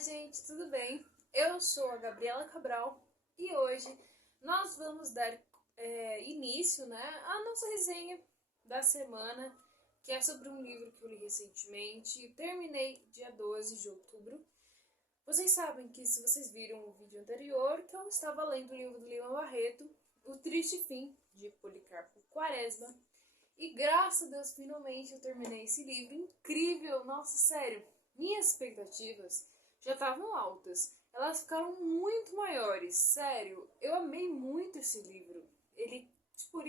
gente, tudo bem? Eu sou a Gabriela Cabral e hoje nós vamos dar início, à nossa resenha da semana, que é sobre um livro que eu li recentemente. Terminei dia 12 de outubro. Vocês sabem que, se vocês viram o vídeo anterior, que eu estava lendo o livro do Lima Barreto, O Triste Fim, de Policarpo Quaresma. E graças a Deus, finalmente eu terminei esse livro incrível. Nossa, sério, minhas expectativas já estavam altas. Elas ficaram muito maiores. Sério, eu amei muito esse livro. Ele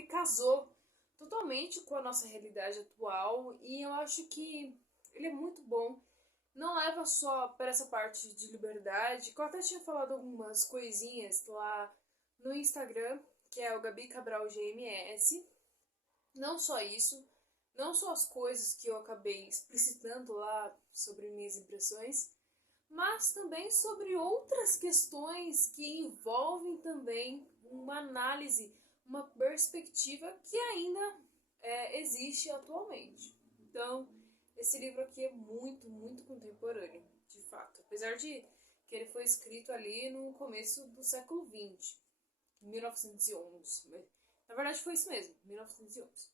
casou totalmente com a nossa realidade atual e eu acho que ele é muito bom. Não leva só para essa parte de liberdade, que eu até tinha falado algumas coisinhas lá no Instagram, que é o Gabi Cabral GMS. Não só isso, não só as coisas que eu acabei explicitando lá sobre minhas impressões, mas também sobre outras questões que envolvem também uma análise, uma perspectiva que ainda existe atualmente. Então, esse livro aqui é muito, muito contemporâneo, de fato. Apesar de que ele foi escrito ali no começo do século XX, 1911. Na verdade foi isso mesmo, 1911.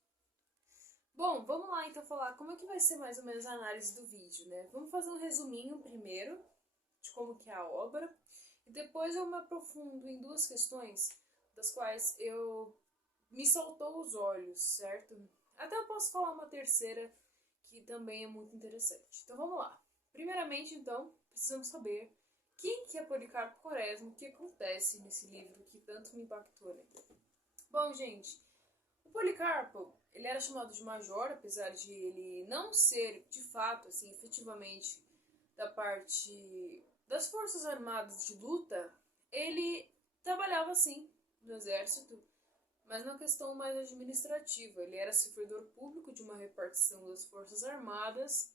Bom, vamos lá então falar como é que vai ser mais ou menos a análise do vídeo, né? Vamos fazer um resuminho primeiro de como que é a obra e depois eu me aprofundo em duas questões das quais eu me saltou os olhos, certo? Até eu posso falar uma terceira que também é muito interessante. Então vamos lá. Primeiramente, então, precisamos saber quem que é Policarpo Quaresma, o que acontece nesse livro que tanto me impactou, né? Bom, gente, o Policarpo, ele era chamado de major, apesar de ele não ser, de fato, assim, efetivamente, da parte das Forças Armadas de luta. Ele trabalhava, sim, no exército, mas na questão mais administrativa. Ele era servidor público de uma repartição das Forças Armadas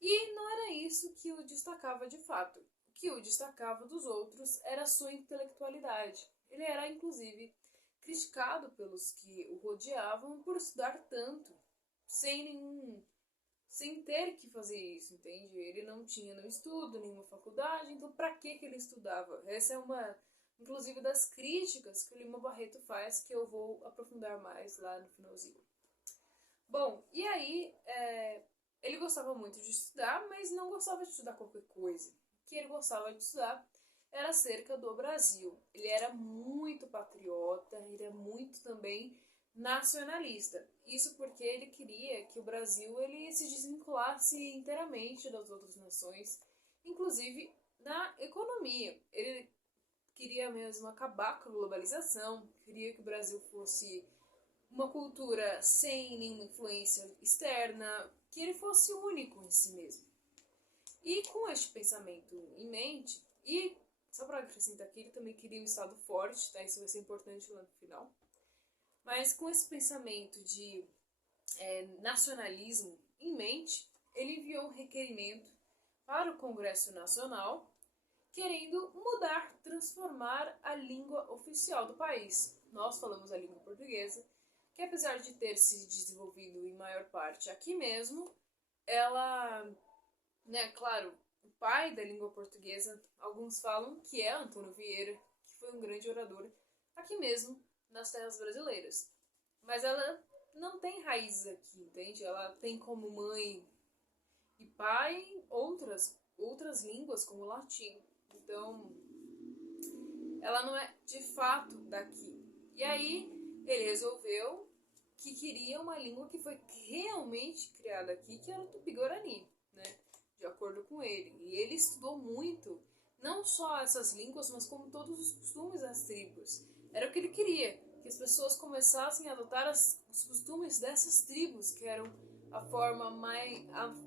e não era isso que o destacava de fato. O que o destacava dos outros era a sua intelectualidade. Ele era, inclusive, criticado pelos que o rodeavam por estudar tanto, sem ter que fazer isso, entende? Ele não tinha nenhum estudo, nenhuma faculdade, então para que ele estudava? Essa é uma, inclusive, das críticas que o Lima Barreto faz, que eu vou aprofundar mais lá no finalzinho. Bom, e aí, ele gostava muito de estudar, mas não gostava de estudar qualquer coisa. O que ele gostava de estudar era acerca do Brasil. Ele era muito patriota, ele era muito também nacionalista. Isso porque ele queria que o Brasil ele se desvinculasse inteiramente das outras nações, inclusive na economia. Ele queria mesmo acabar com a globalização, queria que o Brasil fosse uma cultura sem nenhuma influência externa, que ele fosse único em si mesmo. E com este pensamento em mente, e só para acrescentar aqui, ele também queria um Estado forte, tá? Isso vai ser importante lá no final. Mas com esse pensamento de nacionalismo em mente, ele enviou um requerimento para o Congresso Nacional, querendo mudar, transformar a língua oficial do país. Nós falamos a língua portuguesa, que apesar de ter se desenvolvido em maior parte aqui mesmo, ela, claro, o pai da língua portuguesa, alguns falam que é Antônio Vieira, que foi um grande orador aqui mesmo, nas terras brasileiras. Mas ela não tem raízes aqui, entende? Ela tem como mãe e pai outras línguas, como o latim. Então, ela não é de fato daqui. E aí, ele resolveu que queria uma língua que foi realmente criada aqui, que era o Tupi-Guarani, né? De acordo com ele. E ele estudou muito, não só essas línguas, mas como todos os costumes das tribos. Era o que ele queria, que as pessoas começassem a adotar os costumes dessas tribos, que eram a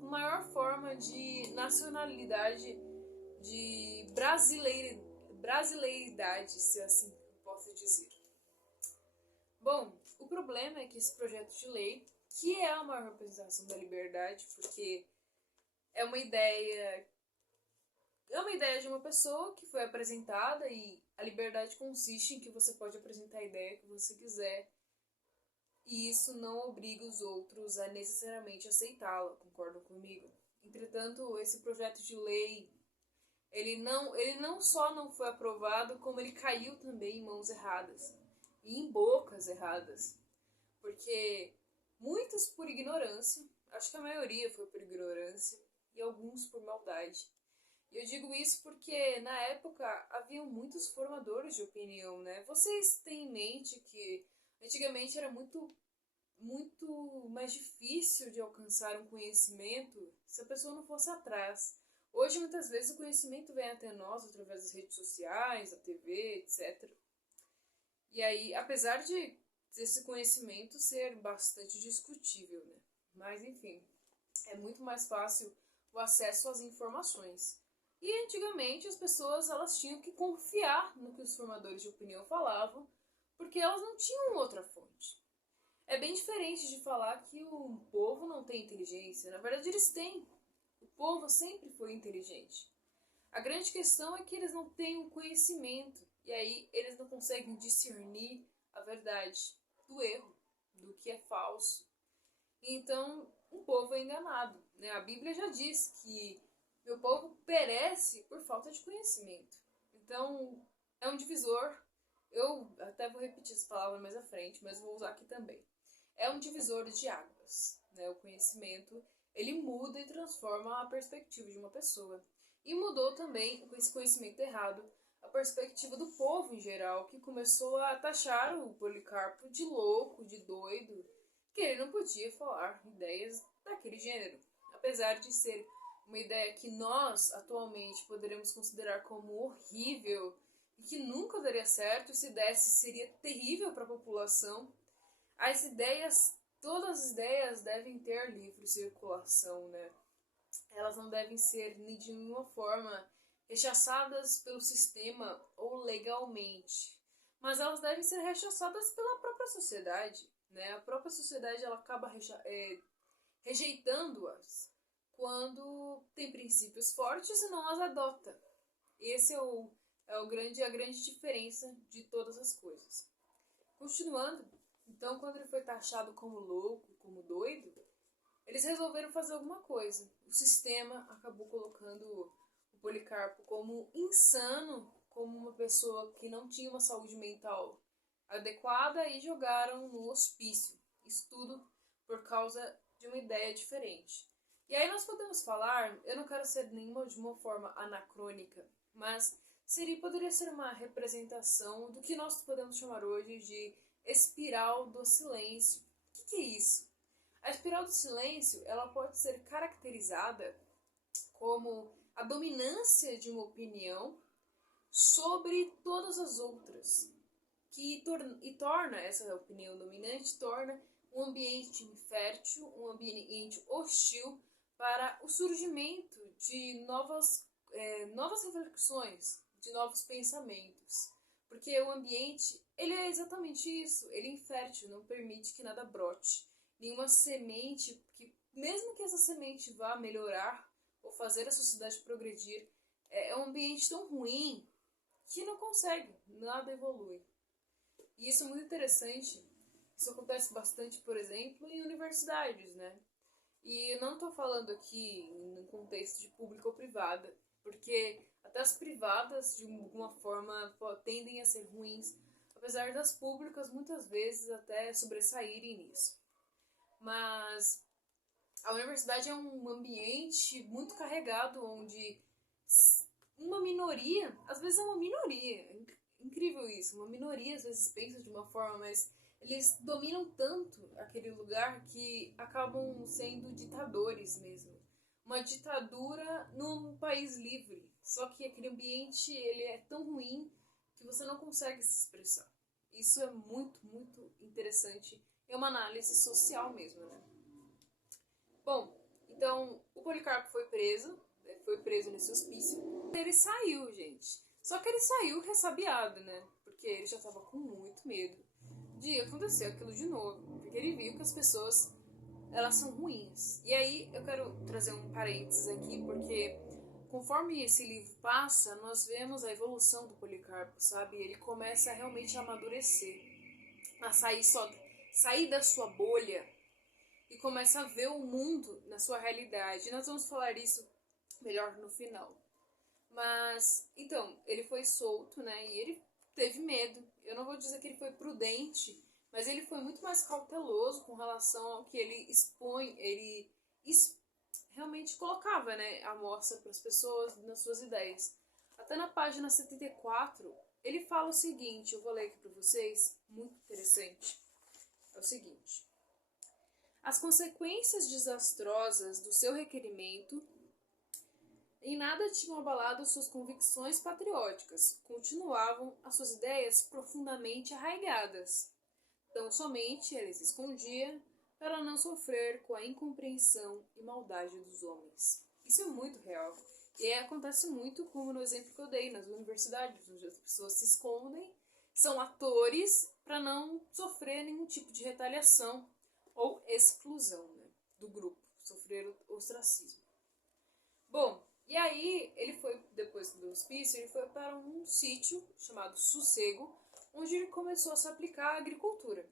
maior forma de nacionalidade, de brasileiridade, se assim posso dizer. Bom, o problema é que esse projeto de lei, que é uma representação da liberdade, porque é uma ideia de uma pessoa que foi apresentada, e a liberdade consiste em que você pode apresentar a ideia que você quiser e isso não obriga os outros a necessariamente aceitá-la, concordam comigo? Entretanto, esse projeto de lei, Ele não só não foi aprovado, como ele caiu também em mãos erradas e em bocas erradas. Porque muitos por ignorância, acho que a maioria foi por ignorância, e alguns por maldade. E eu digo isso porque na época haviam muitos formadores de opinião, né? Vocês têm em mente que antigamente era muito mais difícil de alcançar um conhecimento se a pessoa não fosse atrás. Hoje, muitas vezes, o conhecimento vem até nós através das redes sociais, da TV, etc. E aí, apesar de esse conhecimento ser bastante discutível, né? Mas, enfim, é muito mais fácil o acesso às informações. E antigamente as pessoas elas tinham que confiar no que os formadores de opinião falavam, porque elas não tinham outra fonte. É bem diferente de falar que o povo não tem inteligência. Na verdade, eles têm. O povo sempre foi inteligente. A grande questão é que eles não têm um conhecimento. E aí eles não conseguem discernir a verdade do erro, do que é falso. Então, um povo é enganado, né? A Bíblia já diz que meu povo perece por falta de conhecimento. Então, é um divisor. Eu até vou repetir essa palavra mais à frente, mas vou usar aqui também. É um divisor de águas, né? O conhecimento, ele muda e transforma a perspectiva de uma pessoa. E mudou também, com esse conhecimento errado, a perspectiva do povo em geral, que começou a taxar o Policarpo de louco, de doido, que ele não podia falar ideias daquele gênero. Apesar de ser uma ideia que nós, atualmente, poderemos considerar como horrível e que nunca daria certo, se desse seria terrível para a população, as ideias, todas as ideias devem ter livre circulação, né? Elas não devem ser de nenhuma forma rechaçadas pelo sistema ou legalmente, mas elas devem ser rechaçadas pela própria sociedade, né? A própria sociedade ela acaba rejeitando-as quando tem princípios fortes e não as adota. Esse a grande diferença de todas as coisas. Continuando, então, quando ele foi taxado como louco, como doido, eles resolveram fazer alguma coisa. O sistema acabou colocando o Policarpo como insano, como uma pessoa que não tinha uma saúde mental adequada e jogaram no hospício. Isso tudo por causa de uma ideia diferente. E aí nós podemos falar, eu não quero ser de uma forma anacrônica, mas poderia ser uma representação do que nós podemos chamar hoje de espiral do silêncio. O que é isso? A espiral do silêncio ela pode ser caracterizada como a dominância de uma opinião sobre todas as outras, torna essa opinião dominante, torna um ambiente infértil, um ambiente hostil para o surgimento de novas reflexões, de novos pensamentos. Porque o ambiente, ele é exatamente isso, ele é infértil, não permite que nada brote. Nenhuma semente, que mesmo que essa semente vá melhorar ou fazer a sociedade progredir, é um ambiente tão ruim que não consegue, nada evolui. E isso é muito interessante. Isso acontece bastante, por exemplo, em universidades, né? E eu não estou falando aqui no contexto de pública ou privada, porque até as privadas, de alguma forma, tendem a ser ruins, apesar das públicas muitas vezes até sobressaírem nisso. Mas a universidade é um ambiente muito carregado, onde uma minoria, às vezes é uma minoria, é incrível isso, uma minoria às vezes pensa de uma forma, mas eles dominam tanto aquele lugar que acabam sendo ditadores mesmo. Uma ditadura num país livre, só que aquele ambiente ele é tão ruim que você não consegue se expressar. Isso é muito, muito interessante. É uma análise social mesmo, né? Bom, então o Policarpo foi preso nesse hospício. Ele saiu, gente. Só que ele saiu ressabiado, né? Porque ele já estava com muito medo de acontecer aquilo de novo. Porque ele viu que as pessoas, elas são ruins. E aí eu quero trazer um parênteses aqui, porque conforme esse livro passa, nós vemos a evolução do Policarpo, sabe? Ele começa realmente a amadurecer, a sair da sua bolha e começa a ver o mundo na sua realidade. E nós vamos falar isso melhor no final. Mas, então, ele foi solto, né? E ele teve medo. Eu não vou dizer que ele foi prudente, mas ele foi muito mais cauteloso com relação ao que ele expõe, realmente colocava, né, a mostra para as pessoas nas suas ideias. Até na página 74, ele fala o seguinte, eu vou ler aqui para vocês, muito interessante. É o seguinte: as consequências desastrosas do seu requerimento em nada tinham abalado suas convicções patrióticas, continuavam as suas ideias profundamente arraigadas. Tão somente ele se escondia para não sofrer com a incompreensão e maldade dos homens. Isso é muito real. E acontece muito como no exemplo que eu dei nas universidades, onde as pessoas se escondem, são atores para não sofrer nenhum tipo de retaliação ou exclusão, né, do grupo, sofrer ostracismo. Bom, e aí ele foi, depois do hospício, ele foi para um sítio chamado Sossego, onde ele começou a se aplicar à agricultura.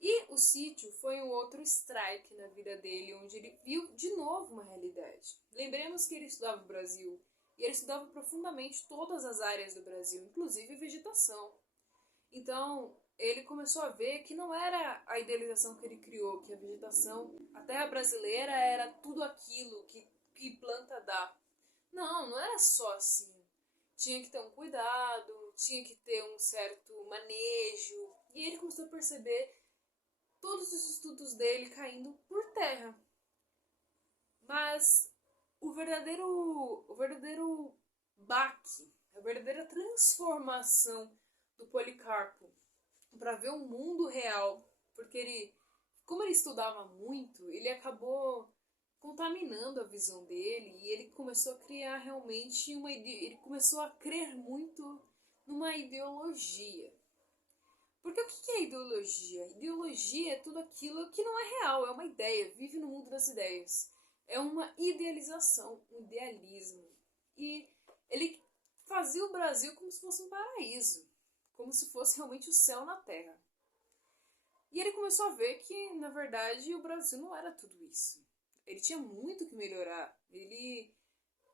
E o sítio foi um outro strike na vida dele, onde ele viu de novo uma realidade. Lembremos que ele estudava o Brasil, e ele estudava profundamente todas as áreas do Brasil, inclusive vegetação. Então, ele começou a ver que não era a idealização que ele criou, que a vegetação, a terra brasileira era tudo aquilo que planta dá. Não, não era só assim. Tinha que ter um cuidado, tinha que ter um certo manejo. E ele começou a perceber todos os estudos dele caindo por terra. Mas o verdadeiro baque, a verdadeira transformação do Policarpo para ver o mundo real, porque como ele estudava muito, ele acabou contaminando a visão dele e ele começou a criar realmente ele começou a crer muito numa ideologia. Porque o que é ideologia? Ideologia é tudo aquilo que não é real, é uma ideia, vive no mundo das ideias. É uma idealização, um idealismo. E ele fazia o Brasil como se fosse um paraíso, como se fosse realmente o céu na terra. E ele começou a ver que, na verdade, o Brasil não era tudo isso. Ele tinha muito que melhorar. Ele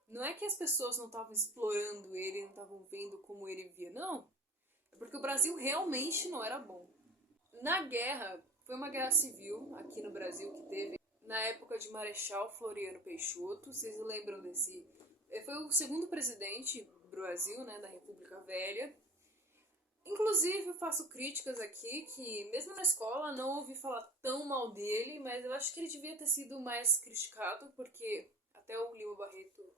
não é que as pessoas não estavam explorando ele, não estavam vendo como ele via, não. É porque o Brasil realmente não era bom. Na guerra, foi uma guerra civil aqui no Brasil que teve na época de Marechal Floriano Peixoto. Vocês lembram desse? Foi o segundo presidente do Brasil, né, da República Velha. Inclusive, eu faço críticas aqui que, mesmo na escola, não ouvi falar tão mal dele, mas eu acho que ele devia ter sido mais criticado, porque até o Lima Barreto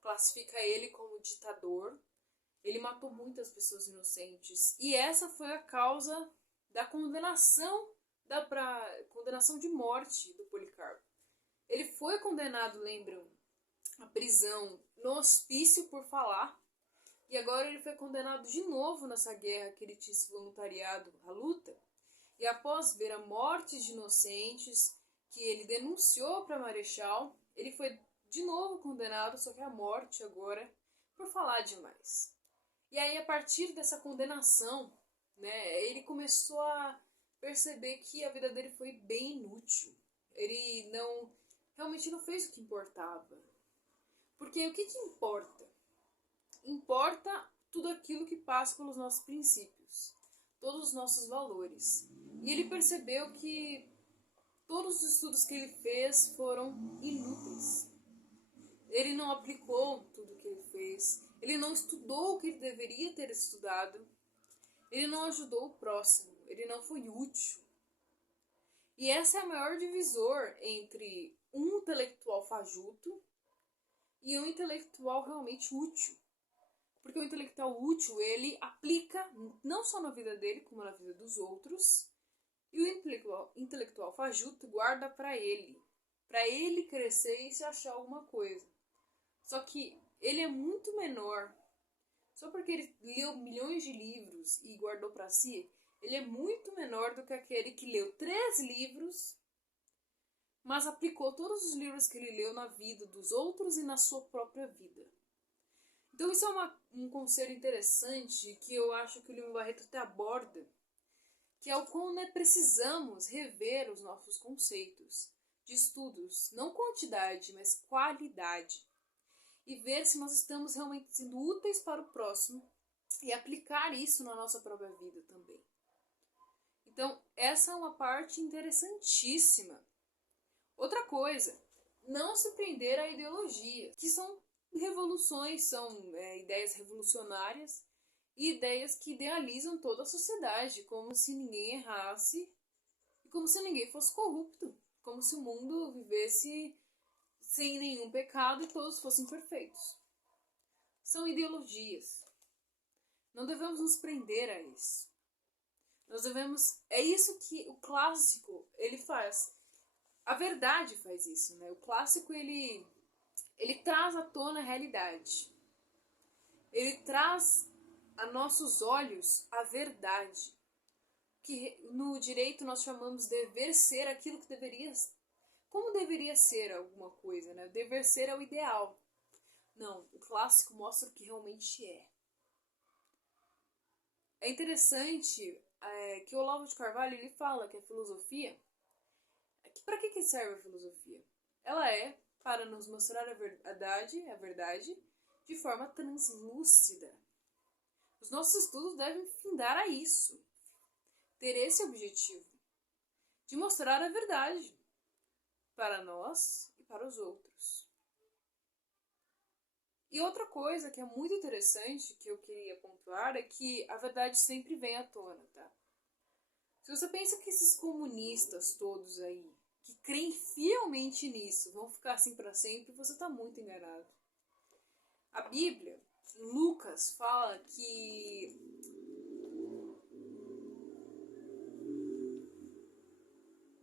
classifica ele como ditador. Ele matou muitas pessoas inocentes. E essa foi a causa da condenação, condenação de morte do Policarpo. Ele foi condenado, lembram, à prisão no hospício por falar. E agora ele foi condenado de novo nessa guerra que ele tinha se voluntariado à luta. E após ver a morte de inocentes, que ele denunciou para Marechal, ele foi de novo condenado, só que à morte agora, por falar demais. E aí, a partir dessa condenação, né, ele começou a perceber que a vida dele foi bem inútil. Ele realmente não fez o que importava. Porque o que importa? Importa tudo aquilo que passa pelos nossos princípios, todos os nossos valores. E ele percebeu que todos os estudos que ele fez foram inúteis. Ele não aplicou tudo o que ele fez, ele não estudou o que ele deveria ter estudado, ele não ajudou o próximo, ele não foi útil. E essa é a maior divisor entre um intelectual fajuto e um intelectual realmente útil. Porque o intelectual útil, ele aplica não só na vida dele, como na vida dos outros. E o intelectual fajuto guarda para ele crescer e se achar alguma coisa. Só que ele é muito menor. Só porque ele leu milhões de livros e guardou para si, ele é muito menor do que aquele que leu 3 livros, mas aplicou todos os livros que ele leu na vida dos outros e na sua própria vida. Então isso é um conselho interessante que eu acho que o Lima Barreto até aborda, que é o como precisamos rever os nossos conceitos de estudos, não quantidade, mas qualidade. e ver se nós estamos realmente sendo úteis para o próximo e aplicar isso na nossa própria vida também. Então, essa é uma parte interessantíssima. Outra coisa, não se prender a ideologias, que são revoluções, são ideias revolucionárias e ideias que idealizam toda a sociedade, como se ninguém errasse e como se ninguém fosse corrupto, como se o mundo vivesse sem nenhum pecado e todos fossem perfeitos. São ideologias. Não devemos nos prender a isso. Nós devemos... É isso que o clássico, ele faz. A verdade faz isso, né? O clássico, ele traz à tona a realidade. Ele traz a nossos olhos a verdade. Que no direito nós chamamos de dever ser aquilo que deveria... Como deveria ser alguma coisa, né? O dever ser é o ideal. Não, o clássico mostra o que realmente é. É interessante que o Olavo de Carvalho ele fala que a filosofia... Para que serve a filosofia? Ela é para nos mostrar a verdade de forma translúcida. Os nossos estudos devem findar a isso. Ter esse objetivo. De mostrar a verdade para nós e para os outros. E outra coisa que é muito interessante, que eu queria pontuar, é que a verdade sempre vem à tona, tá? Se você pensa que esses comunistas todos aí, que creem fielmente nisso, vão ficar assim para sempre, você está muito enganado. A Bíblia, em Lucas, fala que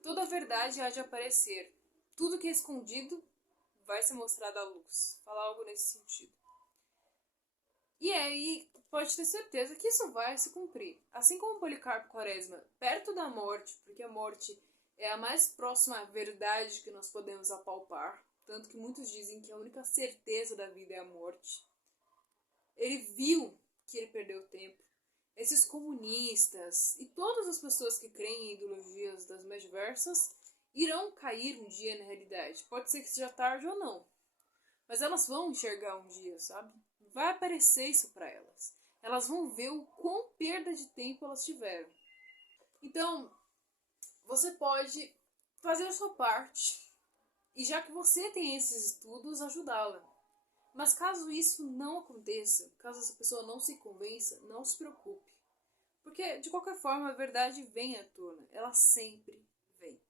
toda a verdade há de aparecer. Tudo que é escondido vai ser mostrado à luz. Fala algo nesse sentido. E aí, pode ter certeza que isso vai se cumprir. Assim como Policarpo Quaresma, perto da morte, porque a morte é a mais próxima à verdade que nós podemos apalpar, tanto que muitos dizem que a única certeza da vida é a morte. Ele viu que ele perdeu tempo. Esses comunistas e todas as pessoas que creem em ideologias das mais diversas irão cair um dia na realidade. Pode ser que seja tarde ou não. Mas elas vão enxergar um dia, sabe? Vai aparecer isso para elas. Elas vão ver o quão perda de tempo elas tiveram. Então, você pode fazer a sua parte. E já que você tem esses estudos, ajudá-la. Mas caso isso não aconteça, caso essa pessoa não se convença, não se preocupe. Porque, de qualquer forma, a verdade vem à tona. Ela sempre vem.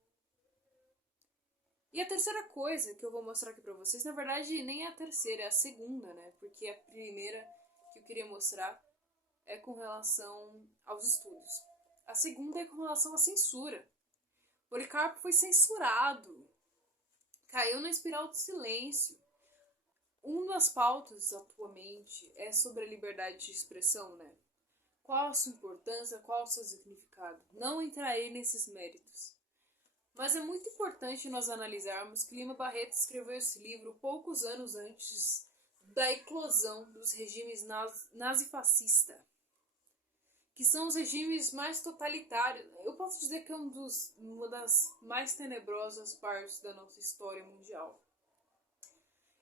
E a terceira coisa que eu vou mostrar aqui pra vocês, na verdade, nem é a terceira, é a segunda, né? Porque a primeira que eu queria mostrar é com relação aos estudos. A segunda é com relação à censura. Policarpo foi censurado. Caiu na espiral do silêncio. Uma das pautas atualmente é sobre a liberdade de expressão, né? Qual a sua importância, qual o seu significado? Não entrarei nesses méritos. Mas é muito importante nós analisarmos que Lima Barreto escreveu esse livro poucos anos antes da eclosão dos regimes nazifascista, que são os regimes mais totalitários. Eu posso dizer que é uma das mais tenebrosas partes da nossa história mundial.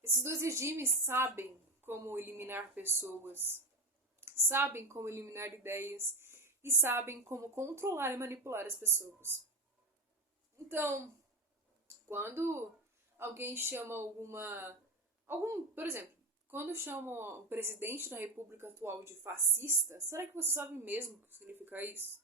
Esses dois regimes sabem como eliminar pessoas, sabem como eliminar ideias e sabem como controlar e manipular as pessoas. Então, quando alguém chama por exemplo, quando chamam o presidente da República atual de fascista, será que você sabe mesmo o que significa isso?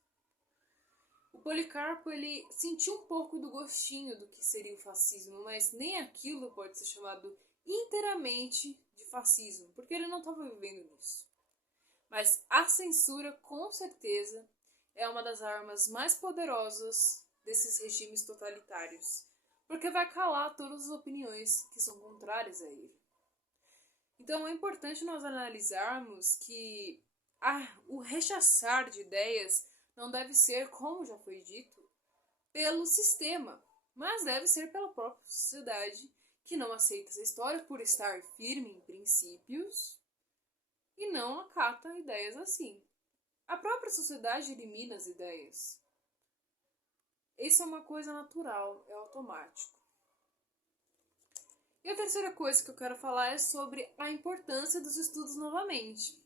O Policarpo, ele sentiu um pouco do gostinho do que seria o fascismo, mas nem aquilo pode ser chamado inteiramente de fascismo, porque ele não estava vivendo nisso. Mas a censura, com certeza, é uma das armas mais poderosas desses regimes totalitários, porque vai calar todas as opiniões que são contrárias a ele. Então é importante nós analisarmos que o rechaçar de ideias não deve ser, como já foi dito, pelo sistema, mas deve ser pela própria sociedade que não aceita essa história por estar firme em princípios e não acata ideias assim. A própria sociedade elimina as ideias. Isso é uma coisa natural, é automático. E a terceira coisa que eu quero falar é sobre a importância dos estudos novamente.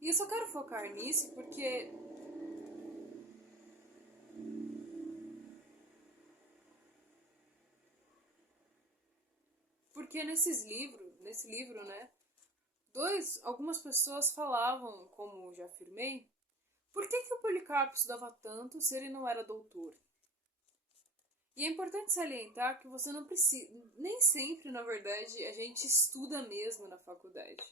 E eu só quero focar nisso porque nesse livro, né, algumas pessoas falavam, como já afirmei, por que o Policarpo estudava tanto se ele não era doutor? E é importante salientar que você não precisa, nem sempre, na verdade, a gente estuda mesmo na faculdade.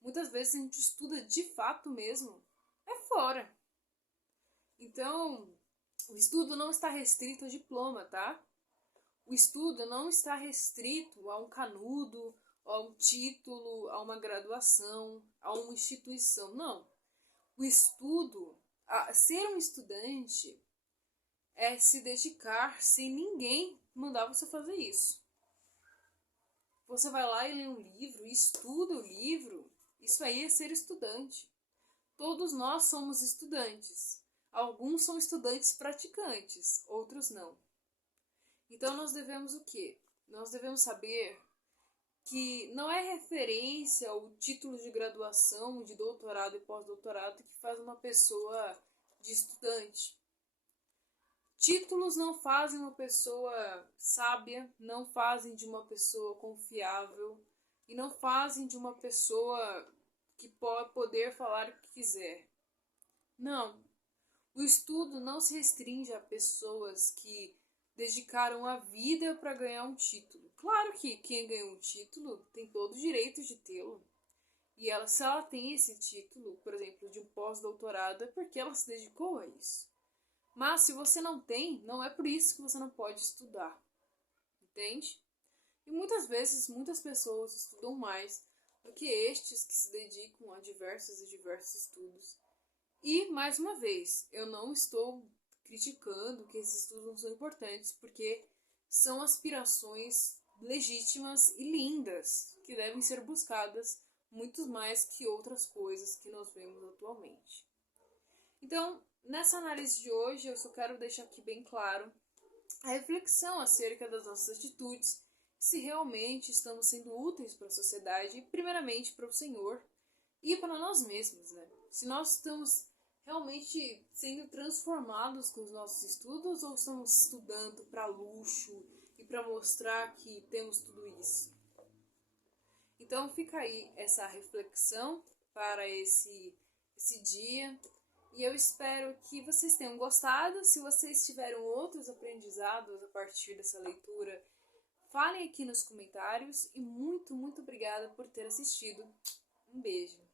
Muitas vezes a gente estuda de fato mesmo é fora. Então, o estudo não está restrito ao diploma, tá? O estudo não está restrito a um canudo, a um título, a uma graduação, a uma instituição. Não. O estudo, ser um estudante, é se dedicar sem ninguém mandar você fazer isso. Você vai lá e lê um livro, estuda o livro, isso aí é ser estudante. Todos nós somos estudantes. Alguns são estudantes praticantes, outros não. Então nós devemos o quê? Nós devemos saber que não é referência ao título de graduação, de doutorado e pós-doutorado que faz uma pessoa de estudante. Títulos não fazem uma pessoa sábia, não fazem de uma pessoa confiável e não fazem de uma pessoa que pode poder falar o que quiser. Não. O estudo não se restringe a pessoas que dedicaram a vida para ganhar um título. Claro que quem ganhou um título tem todo o direito de tê-lo. E ela, se ela tem esse título, por exemplo, de um pós-doutorado, é porque ela se dedicou a isso. Mas se você não tem, não é por isso que você não pode estudar. Entende? E muitas vezes, muitas pessoas estudam mais do que estes que se dedicam a diversos e diversos estudos. E, mais uma vez, eu não estou criticando que esses estudos não são importantes, porque são aspirações legítimas e lindas, que devem ser buscadas muito mais que outras coisas que nós vemos atualmente. Então, nessa análise de hoje, eu só quero deixar aqui bem claro a reflexão acerca das nossas atitudes, se realmente estamos sendo úteis para a sociedade e, primeiramente, para o Senhor e para nós mesmos, né? Se nós estamos realmente sendo transformados com os nossos estudos ou estamos estudando para luxo e para mostrar que temos tudo isso? Então fica aí essa reflexão para esse dia e eu espero que vocês tenham gostado. Se vocês tiveram outros aprendizados a partir dessa leitura, falem aqui nos comentários e muito, muito obrigada por ter assistido. Um beijo.